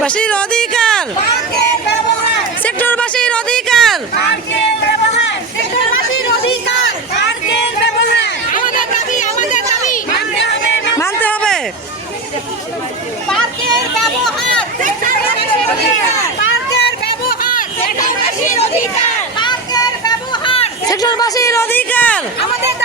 বাসীর অধিকার। সেক্টরবাসীর অধিকার। মানতে হবে। অধিকার অধিকার। আমাদের